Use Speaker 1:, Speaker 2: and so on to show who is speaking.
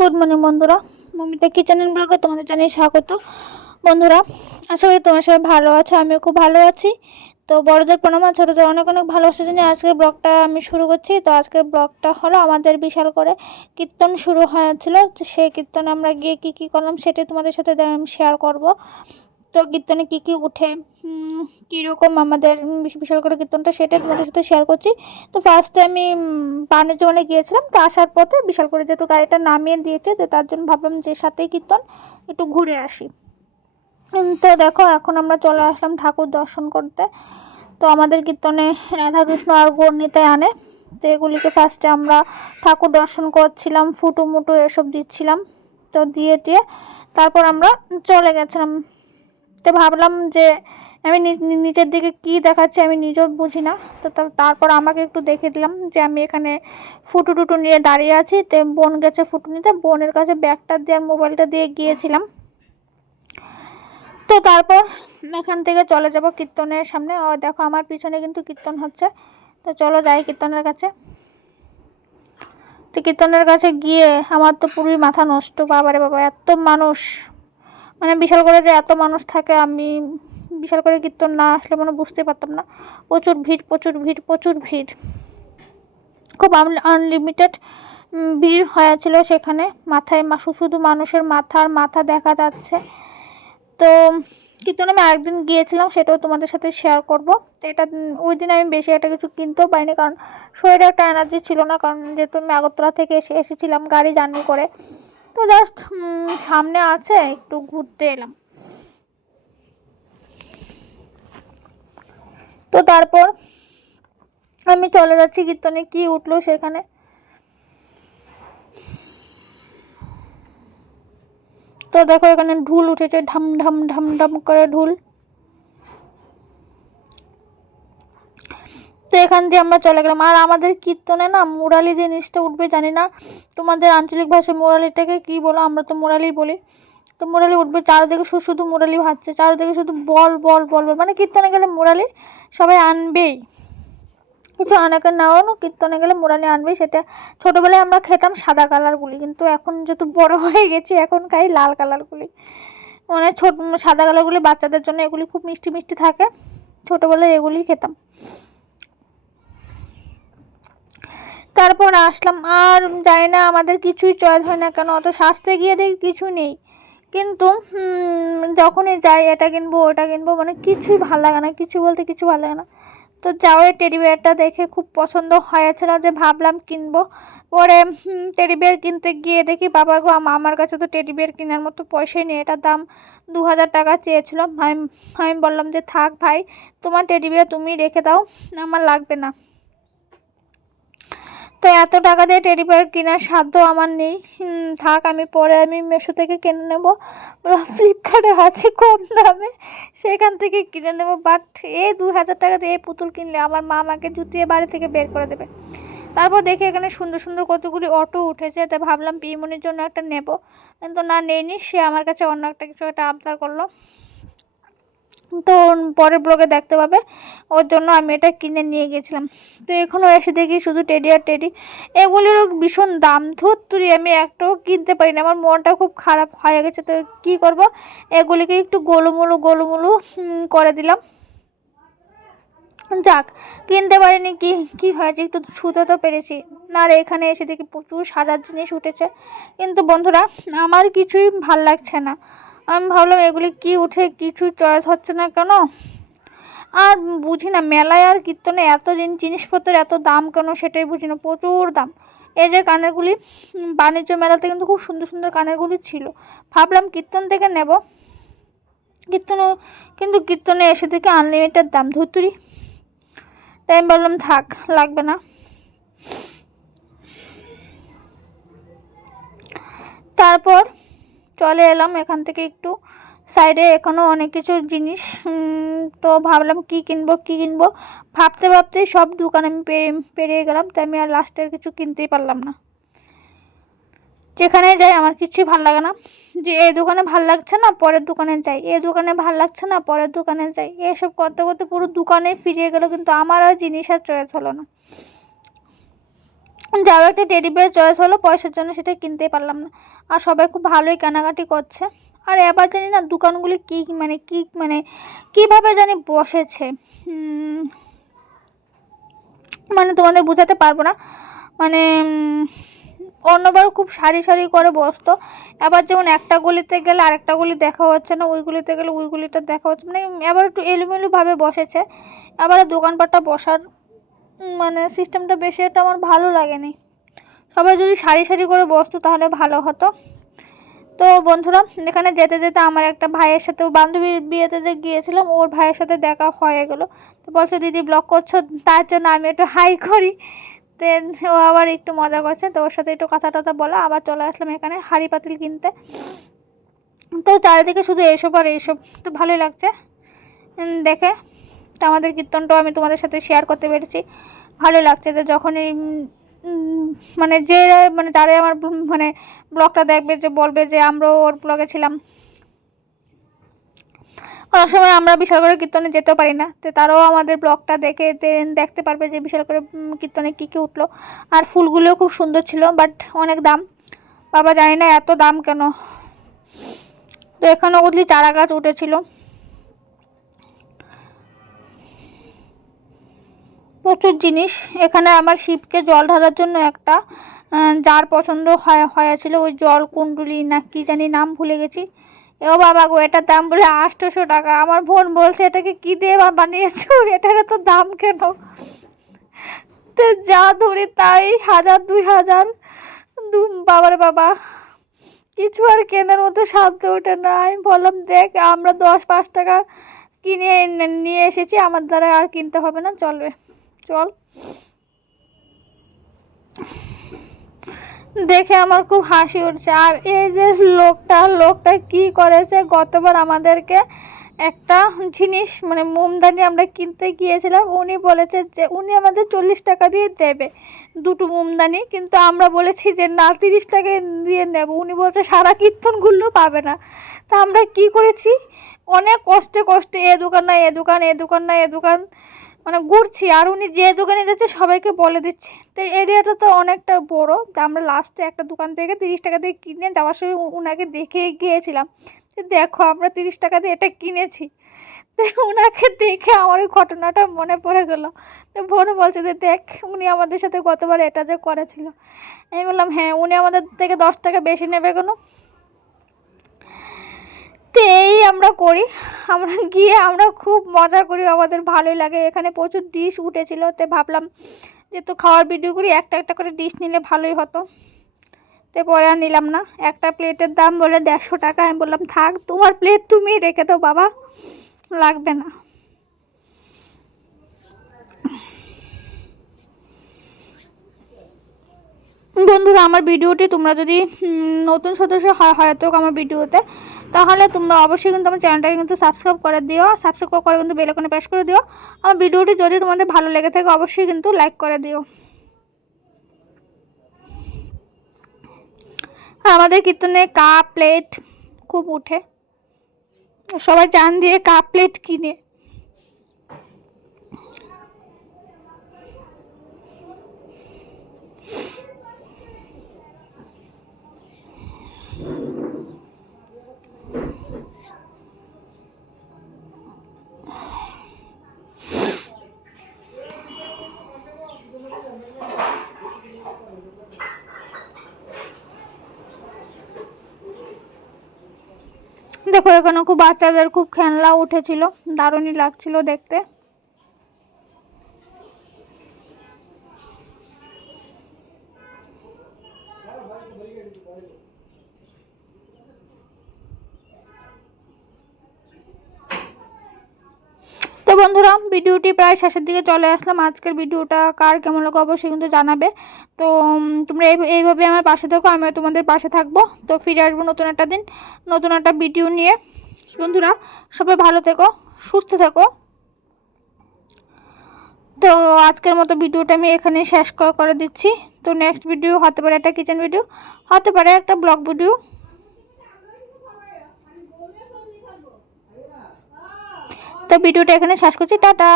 Speaker 1: Good morning বন্ধুরা। Momita kitchen ব্লগে তোমাদের জানিয়ে স্বাগত। বন্ধুরা, আশা করি তোমার সবাই ভালো আছো, আমিও খুব ভালো আছি। তো বড়দের প্রণাম আর ছোটোদের অনেক অনেক ভালোবাসা জানিয়ে আজকের ব্লগটা আমি শুরু করছি। তো আজকের ব্লগটা হলো আমাদের বিশাল করে কীর্তন শুরু হয়েছিল। সেই কীর্তন আমরা গিয়ে কি কী করলাম সেটাই তোমাদের সাথে শেয়ার করব। তো কীর্তনে কী কী উঠে কীরকম আমাদের বিশাল করে কীর্তনটা সেটাই তোমাদের সাথে শেয়ার করছি। তো ফার্স্টে আমি বাণিজ্য মেলায় গিয়েছিলাম, তো আসার পথে বিশাল করে যেহেতু গাড়িটা নামিয়ে দিয়েছে, তো তার জন্য ভাবলাম যে সাথেই কীর্তন, একটু ঘুরে আসি। তো দেখো এখন আমরা চলে আসলাম ঠাকুর দর্শন করতে। তো আমাদের কীর্তনে রাধাকৃষ্ণ আর গর্ণিতে আনে, তো এগুলিকে ফার্স্টে আমরা ঠাকুর দর্শন করছিলাম, ফুটো মুটু এসব দিচ্ছিলাম, তো দিয়ে দিয়ে তারপর আমরা চলে গেছিলাম। তো ভাবলাম যে আমি নিচের দিকে কি দেখাচ্ছে আমি নিজেও বুঝি না। তো, তারপর আমাকে একটু দেখে দিলাম যে আমি এখানে ফুটু টুটু নিয়ে দাঁড়িয়ে আছি। তো বোন গেছে ফুটু নিতে। বোনের কাছে ব্যাগটা দিয়ে আর মোবাইলটা দিয়ে গিয়েছিলাম। তো তারপর এখান থেকে চলে যাব কীর্তনের সামনে। ও দেখো আমার পিছনে কিন্তু কীর্তন হচ্ছে। তো চলো যাই কীর্তনের কাছে। তো কীর্তনের কাছে গিয়ে আমার তো পুরোই মাথা নষ্ট। বাবারে বাবা, এত মানুষ। মানে বিশাল করে যে এত মানুষ থাকে, আমি বিশাল করে কীর্তন না আসলে মানে বুঝতে পারতাম না। প্রচুর ভিড় প্রচুর ভিড় প্রচুর ভিড়। খুব আনলিমিটেড ভিড় হয়েছিল সেখানে। মাথায় মা- শুধু মানুষের মাথার মাথা দেখা যাচ্ছে। তো কীর্তন আমি আরেকদিন গিয়েছিলাম, সেটাও তোমাদের সাথে শেয়ার করব। তো এটা, ওই দিন আমি বেশি একটা কিছু কিনতেও পারিনি, কারণ শরীরে একটা এনার্জি ছিল না, কারণ যেহেতু আমি আগরতলা থেকে এসে, এসেছিলাম গাড়ি জার্নি করে। তো জাস্ট সামনে আছে, একটু ঘুরতে এলাম। তো তারপর আমি চলে যাচ্ছি, কীর্তনে কি উঠল সেখানে। তো দেখো এখানে ঢুল উঠেছে, ঢাম ঢাম ঢাম ঢাম করে ঢুল। তো এখান দিয়ে আমরা চলে গেলাম। আর আমাদের কীর্তনে না মুরালি জিনিসটা উঠবে, জানি না তোমাদের আঞ্চলিক ভাষায় মুরালিটাকে কি বলো, আমরা তো মুরালি বলি। তো মুরালি উঠবে, চারদিকে শুধু মুরালি ভাজছে চারদিকে শুধু বল বল বল বল। মানে কীর্তনে গেলে মুরালি সবাই আনবেই। কিছু অনেকে নাও কীর্তনে গেলে মুরালি আনবেই, সেটা ছোটোবেলায় আমরা খেতাম সাদা কালারগুলি, কিন্তু এখন যেহেতু বড় হয়ে গেছি, এখন খাই লাল কালারগুলি। মানে ছোট, সাদা কালারগুলি বাচ্চাদের জন্য এগুলি খুব মিষ্টি মিষ্টি থাকে, ছোটোবেলায় এগুলি খেতাম। তারপর আসলাম। আর জানি না আমাদের কিছুই চয়েস হয় না কেন, অত সাজতে গিয়ে দেখি কিছু নেই। কিন্তু যখনই যাই এটা কিনবো, ওটা কিনবো মানে কিছুই ভালো লাগে না। কিছু বলতে কিছু ভালো লাগে না। তো যাও, এই টেডি বিয়ারটা দেখে খুব পছন্দ হয়েছিল যে ভাবলাম কিনবো, পরে টেডি বিয়ার কিনতে গিয়ে দেখি, বাবা গো আমার কাছে তো টেডি বিয়ার কেনার মতো পয়সাই নেই। এটার দাম দু হাজার টাকা চেয়েছিল আমি আমি বললাম যে, থাক ভাই, তোমার টেডি বিয়ার তুমি রেখে দাও, আমার লাগবে না। তো এত টাকা দিয়ে টেডি বিয়ার কেনার সাধ্য আমার নেই। থাক, আমি পরে আমি মেশো থেকে কিনে নেব। ফ্লিপকার্টে আছে কম দামে, সেখান থেকে কিনে নেব। বাট এই দু হাজার টাকা দিয়ে পুতুল কিনলে আমার মা আমাকে জুতিয়ে বাড়ি থেকে বের করে দেবে। তারপর দেখি এখানে সুন্দর সুন্দর কতগুলি অটো উঠেছে। তাই ভাবলাম পিমনির জন্য একটা নেব। কিন্তু না নেইনি সে আমার কাছে অন্য একটা কিছু একটা আবদার করল। তো পরের ব্লগে দেখতে পাবে। ওর জন্য আমি এটা কিনে নিয়ে গেছিলাম। তো এখনও এসে দেখি শুধু টেডি আর টেডি এগুলিরও ভীষণ দাম। ধুত্তুরি, আমি একটাও কিনতে পারি না আমার মনটা খুব খারাপ হয়ে গেছে। তো কি করব? এগুলিকে একটু গোলুমুলু গোলুমুলু করে দিলাম। যাক, কিনতে পারিনি কি কি হয়েছে? একটু ছুতে তো পেরেছি। না আর এখানে এসে দেখি প্রচুর সাজার জিনিস উঠেছে। কিন্তু বন্ধুরা, আমার কিছুই ভালো লাগছে না। আমি ভাবলাম এগুলি কি উঠে কিছু চয়েস হচ্ছে না কেন? আর বুঝি না, মেলায় আর কীর্তনে এত জিন- জিনিসপত্রের এত দাম কেন সেটাই বুঝি না, প্রচুর দাম। এই যে কানেরগুলি বাণিজ্য মেলাতে কিন্তু খুব সুন্দর সুন্দর কানেরগুলি ছিল। ভাবলাম কীর্তন থেকে নেব। কীর্তনে কিন্তু কীর্তনে এসে থেকে আনলিমিটেড দাম, ধুতুরি। তাই আমি বললাম থাক, লাগবে না। তারপর চলে এলাম এখান থেকে একটু সাইডে এখনও অনেক কিছু জিনিস তো ভাবলাম কি কিনবো কি কিনবো? ভাবতে ভাবতেই সব দোকান আমি পেরিয়ে গেলাম, তাই আমি আর লাস্টের কিছু কিনতেই পারলাম না। যেখানে যাই আমার কিছুই ভালো লাগে না। যে এই দোকানে ভালো লাগছে না, পরের দোকানে যাই। এই দোকানে ভালো লাগছে না, পরের দোকানে যাই। এসব করতে করতে পুরো দোকানে ফিরিয়ে গেল, কিন্তু আমার আর জিনিস আর চয়েস হলো না। যাও একটা টেডি বিয়ার চয়েস হলো, পয়সার জন্য সেটা কিনতেই পারলাম না। আর সবাই খুব ভালোই কেনাকাটি করছে। আর এবার জানি না দোকানগুলি কী মানে কী মানে কীভাবে জানি বসেছে। মানে তোমাদের বোঝাতে পারব না। মানে অন্যবার খুব সারি সারি করে বসতো। এবার যেমন একটা গলিতে গেলে আরেকটা গলি দেখা হচ্ছে না, ওই গলিতে গেলে ওই গলিটা দেখা হচ্ছে। মানে এবার একটু এলোমেলোভাবে বসেছে। এবারে দোকানপাটটা বসার মানে সিস্টেমটা বেশি একটা আমার ভালো লাগেনি। সবাই যদি সারি সারি করে বসতো তাহলে ভালো হতো। তো বন্ধুরা, এখানে যেতে যেতে আমার একটা ভাইয়ের সাথে, বান্ধবীর বিয়েতে যে গিয়েছিলাম, ওর ভাইয়ের সাথে দেখা হয়ে গেলো। তো বলছো, দিদি ব্লগ করছ, তার জন্য আমি একটু হাই করি। দেন ও আবার একটু মজা করছে। তো ওর সাথে একটু কথা টথা বলো। আবার চলে আসলাম এখানে হাঁড়ি পাতিল কিনতে। তো চারিদিকে শুধু এইসব আর এইসব। তো ভালোই লাগছে। দেখে আমাদের কীর্তনটাও আমি তোমাদের সাথে শেয়ার করতে পেরেছি। ভালো লাগছে যে উম, উম, মানে যে মানে যারাই আমার মানে ব্লগটা দেখবে যে বলবে যে আমরাও ওর ব্লগে ছিলাম। অনেক সময় আমরা বিশাল করে কীর্তনে যেতেও পারি না তো তারাও আমাদের ব্লগটা দেখে দেখতে পারবে যে বিশাল করে কীর্তনে কী কী উঠল। আর ফুলগুলোও খুব সুন্দর ছিল বাট অনেক দাম। বাবা জানি না এত দাম কেন। তো এখানে উঠলি চারা গাছ উঠেছিল। প্রচুর জিনিস। এখানে আমার শিবকে জল ঢালার জন্য একটা যার পছন্দ হয় ছিল ওই জল কুণ্ডুলি না কি জানি নাম ভুলে গেছি। ও বাবা গো, এটার দাম বলে আটশোশো টাকা। আমার বোন বলছে, এটাকে কি দিয়ে বা বানিয়েছো? এটার তো দাম কেন? তো যা ধরি তাই, হাজার, দুই হাজার। দু, বাবার বাবা, কিছু আর কেনার মতো সাধ্য ওঠে না। আমি বললাম, দেখ, আমরা দশ, পাঁচ টাকা কিনে নিয়ে এসেছি, আমার দ্বারা আর কিনতে হবে না, চলবে। চল। দেখে আমার খুব হাসি উঠছে। আর এই যে লোকটা লোকটা কি করেছে? গতবার আমাদেরকে একটা জিনিস মানে মোমদানি আমরা কিনতে গিয়েছিলাম, উনি বলেছে যে উনি আমাদের চল্লিশ টাকা দিয়ে দেবে দুটো মোমদানি, কিন্তু আমরা বলেছি যে না, তিরিশ টাকা দিয়ে নেব। উনি বলছে, সারা কীর্তনগুলো পাবে না। তা আমরা কি করেছি? অনেক কষ্টে কষ্টে, এ দোকান না এ দোকান এ দোকান না এ দোকান। মানে ঘুরছি আর উনি যে দোকানে যাচ্ছে সবাইকে বলে দিচ্ছে। তো এরিয়াটা তো অনেকটা বড়। তা আমরা লাস্টে একটা দোকান থেকে তিরিশ টাকা দিয়ে কিনে যাওয়ার সময় উনাকে দেখে গিয়েছিলাম। যে দেখো আমরা তিরিশ টাকা দিয়ে এটা কিনেছি। তো ওনাকে দেখে আমার ওই ঘটনাটা মনে পড়ে গেল। তো বোনও বলছে যে দেখ, উনি আমাদের সাথে গতবার এটা যে করেছিল। আমি বললাম হ্যাঁ উনি আমাদের থেকে দশ টাকা বেশি নেবে কেন? তো এই আমরা করি। আমরা গিয়ে আমরা খুব মজা করি, আমাদের ভালোই লাগে। এখানে প্রচুর ডিশ উঠেছিল, তো ভাবলাম যে তো খাওয়ার ভিডিও করি, একটা একটা করে ডিশ নিলে ভালোই হতো। তো পরে আর নিলাম না। একটা প্লেটের দাম বলে দেড়শো টাকা। আমি বললাম, থাক, তোমার প্লেট তুমি রেখে দাও বাবা। লাগবে না। বন্ধুরা, আমার ভিডিওটি তোমরা যদি নতুন সদস্য হয়, হয়তো আমার ভিডিওতে তাহলে তোমরা অবশ্যই কিন্তু আমার চ্যানেলটাকে কিন্তু সাবস্ক্রাইব করে দিও। সাবস্ক্রাইব করে কিন্তু বেলকনে প্রেস করে দিও। আমার ভিডিওটি যদি তোমাদের ভালো লেগে থাকে, অবশ্যই কিন্তু লাইক করে দিও। আর আমাদের কীর্তনে কাপ প্লেট খুব উঠে। সবাই চান দিয়ে কাপ প্লেট কিনে। দেখো এখানে খুব বাচ্চাদের খুব খেলনা উঠেছিল দারুণই লাগছিল দেখতে তো বন্ধুরা, ভিডিওটি প্রায় শেষের দিকে চলে আসলাম। আজকের ভিডিওটা কার কেমন লাগে অবশ্যই কিন্তু জানাবে। তো তোমরা এই, এইভাবে আমার পাশে থাকো, আমিও তোমাদের পাশে থাকব। তো ফিরে আসব নতুন একটা দিন, নতুন একটা ভিডিও নিয়ে। বন্ধুরা, সবাই ভালো থেকো, সুস্থ থেকো। তো, আজকের মতো ভিডিওটা আমি এখানে শেষ করে দিচ্ছি। তো নেক্সট ভিডিও হতে পারে একটা কিচেন ভিডিও হতে পারে একটা ব্লগ ভিডিও তো ভিডিওটা এখানে শেষ করছি টাটা।